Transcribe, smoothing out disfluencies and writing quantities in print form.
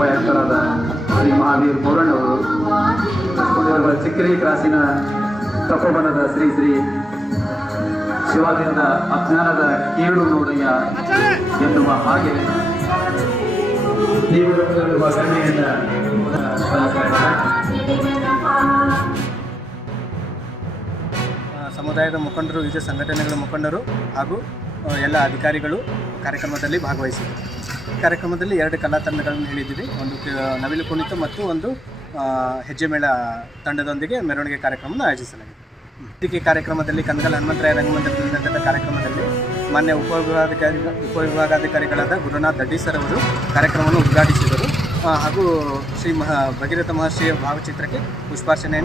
ಉಪಾಯುಕ್ತರಾದ ಶ್ರೀ ಮಹಾವೀರ್ ಪೌರಣ್ಣವರು, ಚಿಕ್ಕರಿ ಕ್ರಾಸಿನ ತಪೋವನದ ಶ್ರೀ ಶ್ರೀ ಶಿವಾದಿಂದ ಅಜ್ಞಾನದ ಕೇಳು ನೋಡಯ್ಯ ಎನ್ನುವ ಹಾಗೆ ನೀವು ಗಣ್ಯೆಯಿಂದ ಸಮುದಾಯದ ಮುಖಂಡರು, ವಿವಿಧ ಸಂಘಟನೆಗಳ ಮುಖಂಡರು ಹಾಗೂ ಎಲ್ಲ ಅಧಿಕಾರಿಗಳು ಕಾರ್ಯಕ್ರಮದಲ್ಲಿ ಭಾಗವಹಿಸಿದರು. ಕಾರ್ಯಕ್ರಮದಲ್ಲಿ 2 ಕಲಾ ತಂಡಗಳನ್ನು ಹೇಳಿದ್ದೀವಿ. ಒಂದು ನವಿಲು ಕುಣಿತ ಮತ್ತು ಒಂದು ಹೆಜ್ಜೆ ಮೇಳ ತಂಡದೊಂದಿಗೆ ಮೆರವಣಿಗೆ ಕಾರ್ಯಕ್ರಮವನ್ನು ಆಯೋಜಿಸಲಾಗಿದೆ. ವೇದಿಕೆ ಕಾರ್ಯಕ್ರಮದಲ್ಲಿ ಕನಗಲ್ ಹನುಮಂತರಾಯ ರಂಗಮಂದಿರದಲ್ಲಿ ನಡೆದ ಕಾರ್ಯಕ್ರಮದಲ್ಲಿ ಮಾನ್ಯ ಉಪವಿಭಾಗಾಧಿಕಾರಿಗಳಾದ ಗುರುನಾಥ್ ದಡ್ಡಿ ಸರ್ ಅವರು ಕಾರ್ಯಕ್ರಮವನ್ನು ಉದ್ಘಾಟಿಸಿದರು ಹಾಗೂ ಶ್ರೀ ಭಗೀರಥ ಮಹರ್ಷಿಯ ಭಾವಚಿತ್ರಕ್ಕೆ ಪುಷ್ಪಾರ್ಚನೆಯನ್ನು